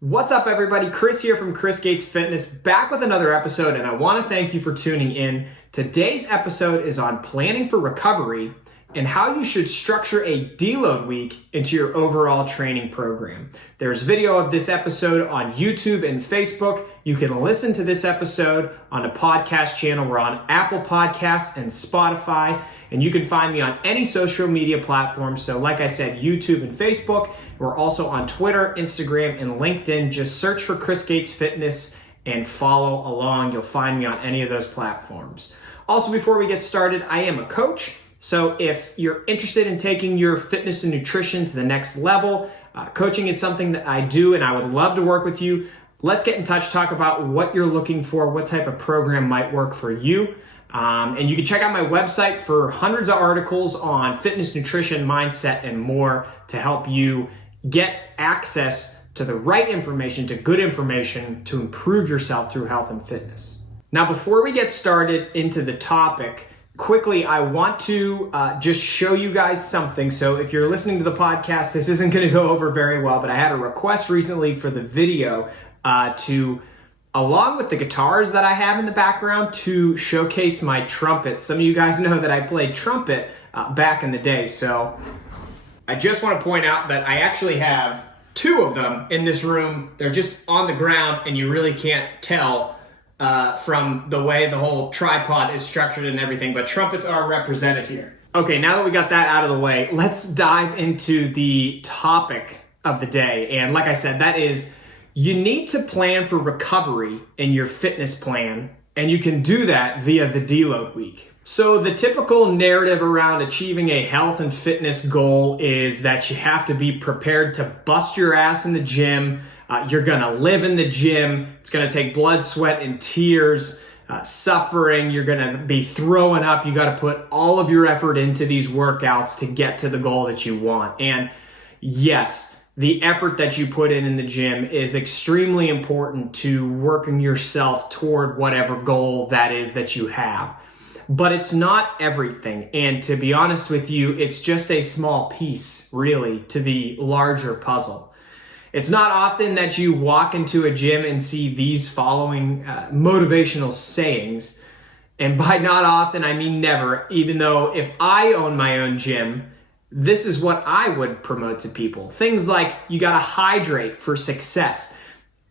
What's up, everybody? Chris here from Chris Gates Fitness, back with another episode, and I want to thank you for tuning in. Today's episode is on planning for recovery and how you should structure a deload week into your overall training program. There's video of this episode on YouTube and Facebook. You can listen to this episode on a podcast channel. We're on Apple Podcasts and Spotify, and you can find me on any social media platform. So like I said, YouTube and Facebook. We're also on Twitter, Instagram, and LinkedIn. Just search for Chris Gates Fitness and follow along. You'll find me on any of those platforms. Also, before we get started, I am a coach. So if you're interested in taking your fitness and nutrition to the next level, coaching is something that I do, and I would love to work with you. Let's get in touch, talk about what you're looking for, what type of program might work for you. And you can check out my website for hundreds of articles on fitness, nutrition, mindset, and more to help you get access to the right information, to good information to improve yourself through health and fitness. Now, before we get started into the topic, quickly, I want to just show you guys something. So if you're listening to the podcast, this isn't going to go over very well, but I had a request recently for the video to, along with the guitars that I have in the background, to showcase my trumpet. Some of you guys know that I played trumpet back in the day. So I just want to point out that I actually have two of them in this room. They're just on the ground, and you really can't tell from the way the whole tripod is structured and everything, but trumpets are represented here. Okay, now that we got that out of the way, let's dive into the topic of the day. And like I said, that is, you need to plan for recovery in your fitness plan, and you can do that via the deload week. So the typical narrative around achieving a health and fitness goal is that you have to be prepared to bust your ass in the gym. You're gonna live in the gym. It's gonna take blood, sweat, and tears, suffering. You're gonna be throwing up. You gotta put all of your effort into these workouts to get to the goal that you want. And yes, the effort that you put in the gym is extremely important to working yourself toward whatever goal that is that you have. But it's not everything. And to be honest with you, it's just a small piece, really, to the larger puzzle. It's not often that you walk into a gym and see these following motivational sayings. And by not often, I mean never, even though if I own my own gym, this is what I would promote to people. Things like, you gotta hydrate for success.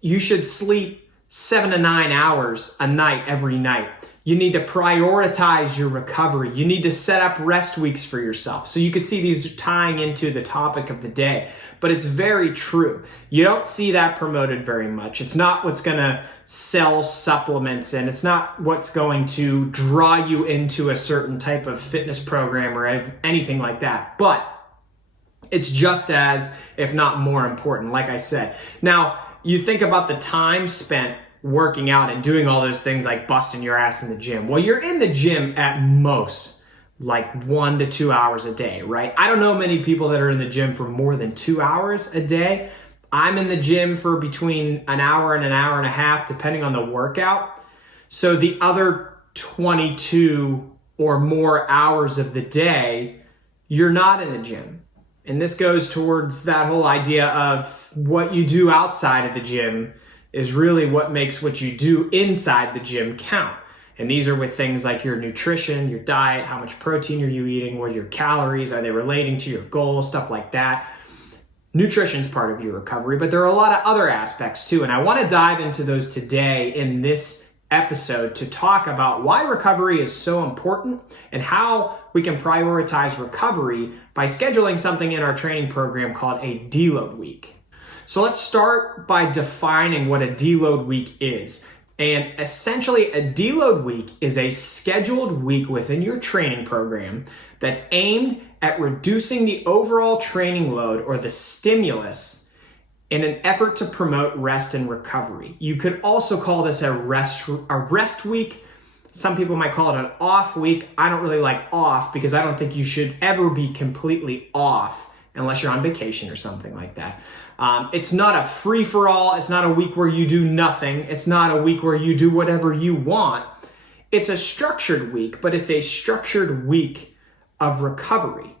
You should sleep 7 to 9 hours a night every night. You need to prioritize your recovery. You need to set up rest weeks for yourself. So you could see these tying into the topic of the day, but it's very true. You don't see that promoted very much. It's not what's gonna sell supplements, and it's not what's going to draw you into a certain type of fitness program or anything like that. But it's just as, if not more important, like I said. Now, you think about the time spent working out and doing all those things like busting your ass in the gym. Well, you're in the gym at most like 1 to 2 hours a day, right? I don't know many people that are in the gym for more than 2 hours a day. I'm in the gym for between an hour and a half, depending on the workout. So the other 22 or more hours of the day, you're not in the gym. And this goes towards that whole idea of what you do outside of the gym is really what makes what you do inside the gym count. And these are with things like your nutrition, your diet, how much protein are you eating, what are your calories, are they relating to your goals, stuff like that. Nutrition's part of your recovery, but there are a lot of other aspects too. And I want to dive into those today in this episode to talk about why recovery is so important and how we can prioritize recovery by scheduling something in our training program called a deload week. So let's start by defining what a deload week is. And essentially, a deload week is a scheduled week within your training program that's aimed at reducing the overall training load or the stimulus in an effort to promote rest and recovery. You could also call this a rest week. Some people might call it an off week. I don't really like off because I don't think you should ever be completely off unless you're on vacation or something like that. It's not a free-for-all. It's not a week where you do nothing. It's not a week where you do whatever you want. It's a structured week, but it's a structured week of recovery.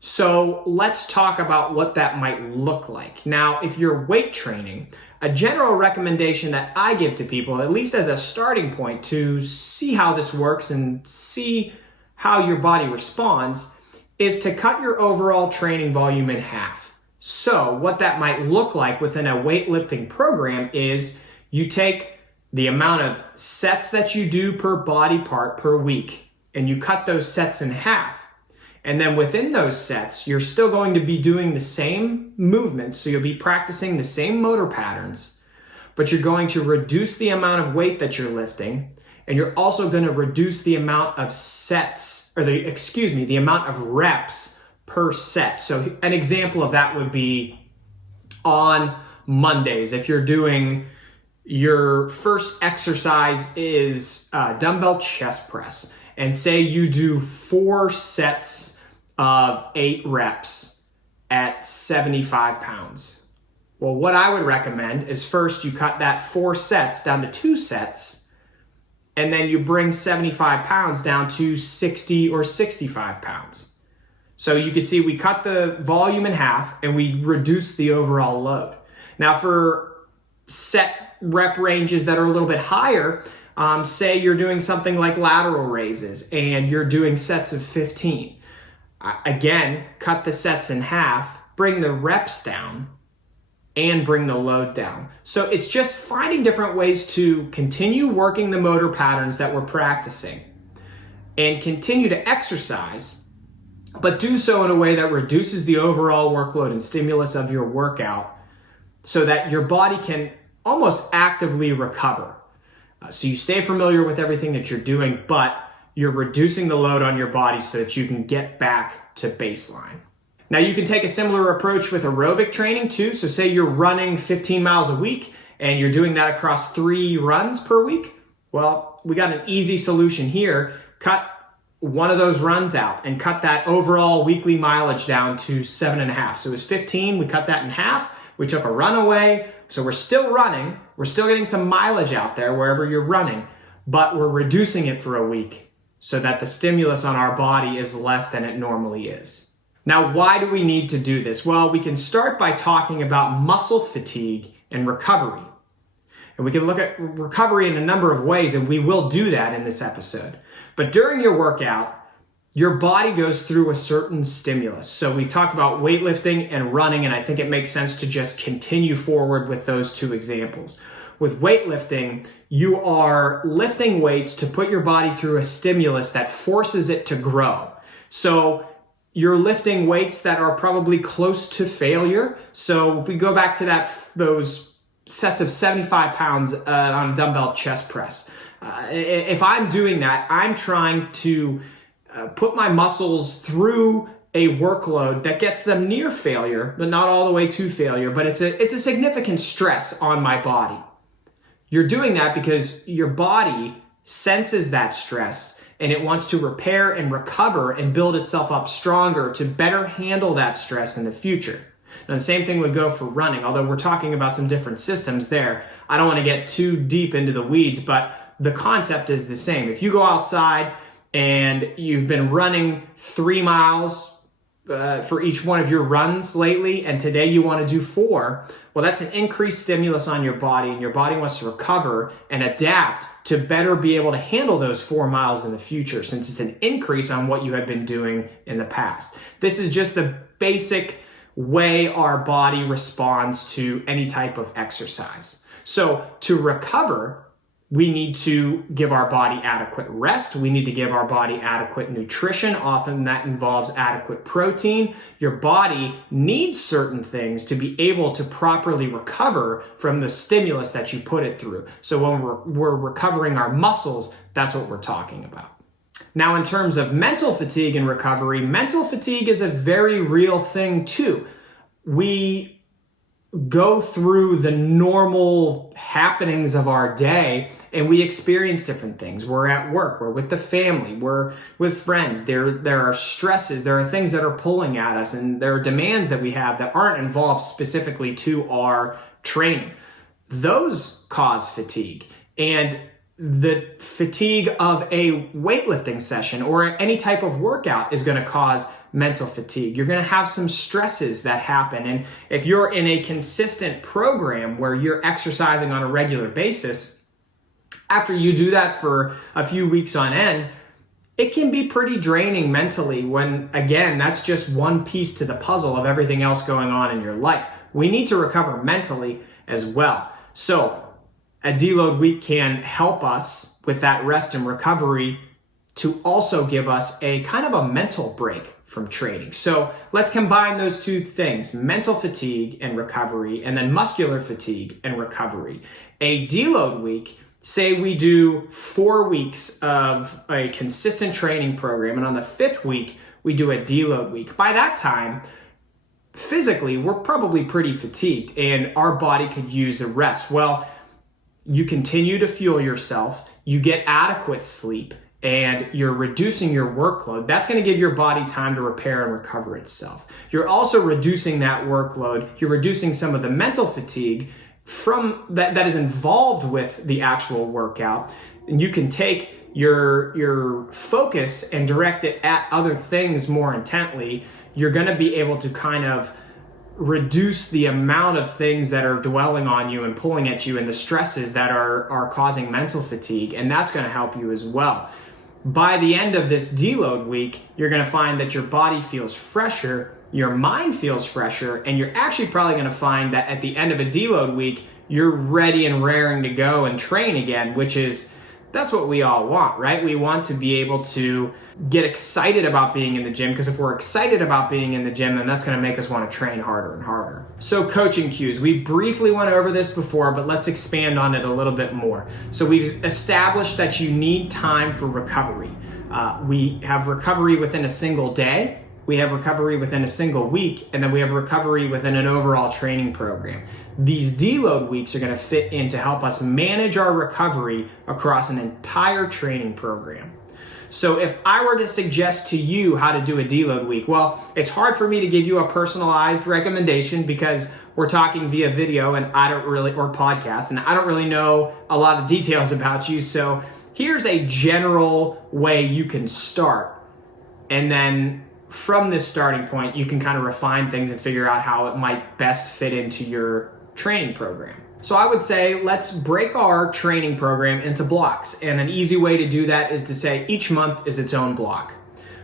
So let's talk about what that might look like. Now, if you're weight training, a general recommendation that I give to people, at least as a starting point to see how this works and see how your body responds, is to cut your overall training volume in half. So what that might look like within a weightlifting program is you take the amount of sets that you do per body part per week, and you cut those sets in half. And then within those sets, you're still going to be doing the same movements. So you'll be practicing the same motor patterns, but you're going to reduce the amount of weight that you're lifting. And you're also going to reduce the amount of sets, or the amount of reps per set. So an example of that would be on Mondays, if you're doing your first exercise is dumbbell chest press, and say you do 4 sets of 8 reps at 75 pounds. Well, what I would recommend is first you cut that 4 sets down to 2 sets, and then you bring 75 pounds down to 60 or 65 pounds. So you can see we cut the volume in half and we reduce the overall load. Now for set rep ranges that are a little bit higher, say you're doing something like lateral raises and you're doing sets of 15. Again, cut the sets in half, bring the reps down, and bring the load down. So it's just finding different ways to continue working the motor patterns that we're practicing and continue to exercise, but do so in a way that reduces the overall workload and stimulus of your workout so that your body can almost actively recover. So you stay familiar with everything that you're doing, but you're reducing the load on your body so that you can get back to baseline. Now you can take a similar approach with aerobic training too. So say you're running 15 miles a week and you're doing that across 3 runs per week. Well, we got an easy solution here. Cut one of those runs out and cut that overall weekly mileage down to 7.5. So it was 15, we cut that in half. We took a run away. So we're still running. We're still getting some mileage out there wherever you're running, but we're reducing it for a week so that the stimulus on our body is less than it normally is. Now, why do we need to do this? Well, we can start by talking about muscle fatigue and recovery. And we can look at recovery in a number of ways, and we will do that in this episode. But during your workout, your body goes through a certain stimulus. So we've talked about weightlifting and running, and I think it makes sense to just continue forward with those 2 examples. With weightlifting, you are lifting weights to put your body through a stimulus that forces it to grow. So you're lifting weights that are probably close to failure. So if we go back to those sets of 75 pounds on a dumbbell chest press, if I'm doing that, I'm trying to put my muscles through a workload that gets them near failure, but not all the way to failure, but it's a significant stress on my body. You're doing that because your body senses that stress and it wants to repair and recover and build itself up stronger to better handle that stress in the future. Now, the same thing would go for running, although we're talking about some different systems there. I don't want to get too deep into the weeds, but the concept is the same. If you go outside and you've been running 3 miles for each one of your runs lately, and today you want to do 4, well, that's an increased stimulus on your body, and your body wants to recover and adapt to better be able to handle those 4 miles in the future, since it's an increase on what you have been doing in the past. This is just the basic way our body responds to any type of exercise. So to recover, we need to give our body adequate rest. We need to give our body adequate nutrition. Often that involves adequate protein. Your body needs certain things to be able to properly recover from the stimulus that you put it through. So when we're recovering our muscles, that's what we're talking about. Now, in terms of mental fatigue and recovery, mental fatigue is a very real thing too. We go through the normal happenings of our day and we experience different things. We're at work, we're with the family, we're with friends. There are stresses, there are things that are pulling at us, and there are demands that we have that aren't involved specifically to our training. Those cause fatigue. And the fatigue of a weightlifting session or any type of workout is going to cause mental fatigue. You're going to have some stresses that happen. And if you're in a consistent program where you're exercising on a regular basis, after you do that for a few weeks on end, it can be pretty draining mentally when, again, that's just one piece to the puzzle of everything else going on in your life. We need to recover mentally as well. So a deload week can help us with that rest and recovery to also give us a kind of a mental break from training. So let's combine those two things, mental fatigue and recovery, and then muscular fatigue and recovery. A deload week, say we do 4 weeks of a consistent training program, and on the 5th week, we do a deload week. By that time, physically, we're probably pretty fatigued and our body could use a rest. Well, you continue to fuel yourself, you get adequate sleep, and you're reducing your workload. That's going to give your body time to repair and recover itself. You're also reducing that workload. You're reducing some of the mental fatigue from that is involved with the actual workout. And you can take your focus and direct it at other things more intently. You're going to be able to kind of reduce the amount of things that are dwelling on you and pulling at you and the stresses that are causing mental fatigue, and that's going to help you as well. By the end of this deload week, you're going to find that your body feels fresher, your mind feels fresher, and you're actually probably going to find that at the end of a deload week, you're ready and raring to go and train again, that's what we all want, right? We want to be able to get excited about being in the gym, because if we're excited about being in the gym, then that's going to make us want to train harder and harder. So coaching cues, we briefly went over this before, but let's expand on it a little bit more. So we've established that you need time for recovery. We have recovery within a single day, we have recovery within a single week, and then we have recovery within an overall training program. These deload weeks are going to fit in to help us manage our recovery across an entire training program. So if I were to suggest to you how to do a deload week, well, it's hard for me to give you a personalized recommendation because we're talking via video or podcast, and I don't really know a lot of details about you. So here's a general way you can start. And then from this starting point, you can kind of refine things and figure out how it might best fit into your training program. So I would say let's break our training program into blocks. And an easy way to do that is to say each month is its own block.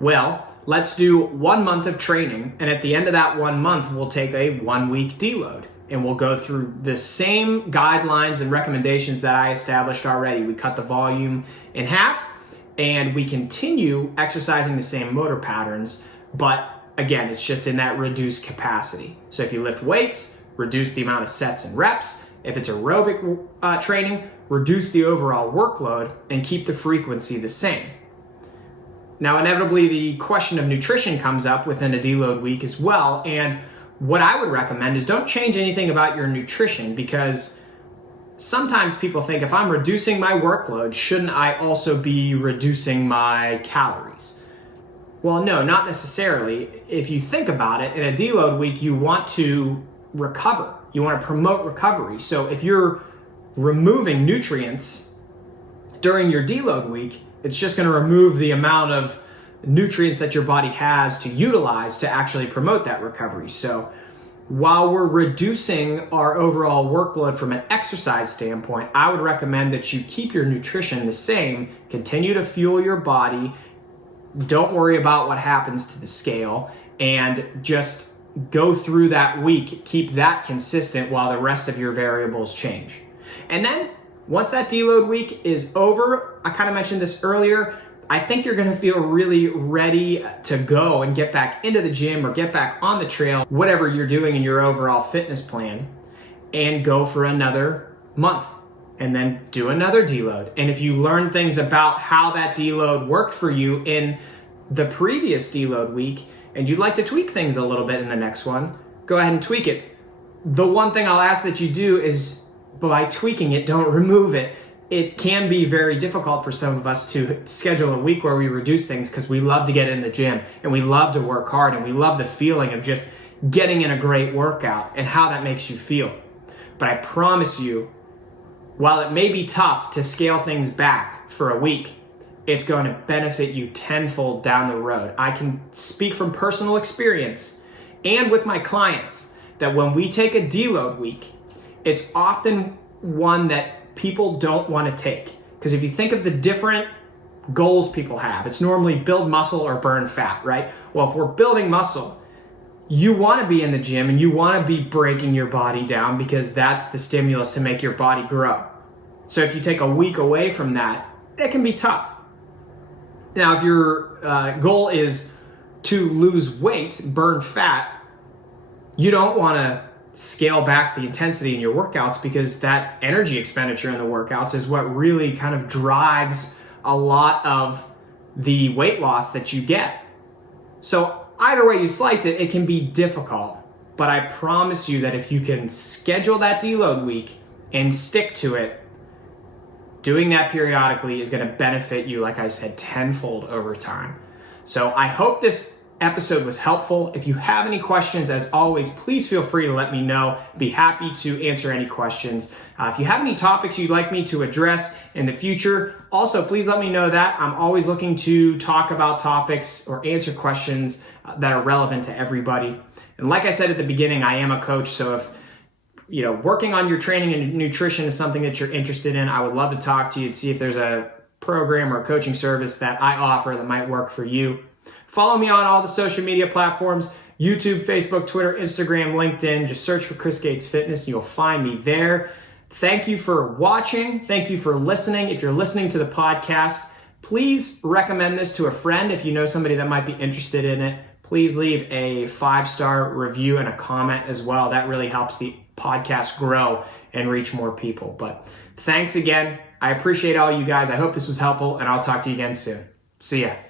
Well, let's do 1 month of training. And at the end of that 1 month, we'll take a 1 week deload. And we'll go through the same guidelines and recommendations that I established already. We cut the volume in half, and we continue exercising the same motor patterns, but again, it's just in that reduced capacity. So if you lift weights, reduce the amount of sets and reps. If it's aerobic training, reduce the overall workload and keep the frequency the same. Now, inevitably, the question of nutrition comes up within a deload week as well, and what I would recommend is don't change anything about your nutrition, because sometimes people think if I'm reducing my workload, shouldn't I also be reducing my calories? Well, no, not necessarily. If you think about it, in a deload week, you want to recover. You want to promote recovery. So if you're removing nutrients during your deload week, it's just going to remove the amount of nutrients that your body has to utilize to actually promote that recovery. So while we're reducing our overall workload from an exercise standpoint, I would recommend that you keep your nutrition the same, continue to fuel your body, don't worry about what happens to the scale, and just go through that week, keep that consistent while the rest of your variables change. And then once that deload week is over, I kind of mentioned this earlier, I think you're going to feel really ready to go and get back into the gym or get back on the trail, whatever you're doing in your overall fitness plan, and go for another month and then do another deload. And if you learn things about how that deload worked for you in the previous deload week and you'd like to tweak things a little bit in the next one, go ahead and tweak it. The one thing I'll ask that you do is, by tweaking it, don't remove it. It can be very difficult for some of us to schedule a week where we reduce things because we love to get in the gym and we love to work hard and we love the feeling of just getting in a great workout and how that makes you feel. But I promise you, while it may be tough to scale things back for a week, it's going to benefit you tenfold down the road. I can speak from personal experience and with my clients that when we take a deload week, it's often one that people don't want to take. Because if you think of the different goals people have, it's normally build muscle or burn fat, right? Well, if we're building muscle, you want to be in the gym and you want to be breaking your body down because that's the stimulus to make your body grow. So if you take a week away from that, it can be tough. Now, if your goal is to lose weight, burn fat, you don't want to scale back the intensity in your workouts because that energy expenditure in the workouts is what really kind of drives a lot of the weight loss that you get. So either way you slice it, it can be difficult, but I promise you that if you can schedule that deload week and stick to it, doing that periodically is going to benefit you, like I said, tenfold over time. So I hope this episode was helpful. If you have any questions, as always, please feel free to let me know. Be happy to answer any questions. If you have any topics you'd like me to address in the future, also please let me know that. I'm always looking to talk about topics or answer questions that are relevant to everybody. And like I said at the beginning, I am a coach, so if working on your training and nutrition is something that you're interested in, I would love to talk to you and see if there's a program or a coaching service that I offer that might work for you. Follow me on all the social media platforms, YouTube, Facebook, Twitter, Instagram, LinkedIn. Just search for Chris Gates Fitness. You'll find me there. Thank you for watching. Thank you for listening. If you're listening to the podcast, please recommend this to a friend if you know somebody that might be interested in it. Please leave a 5-star review and a comment as well. That really helps the podcast grow and reach more people. But thanks again. I appreciate all you guys. I hope this was helpful, and I'll talk to you again soon. See ya.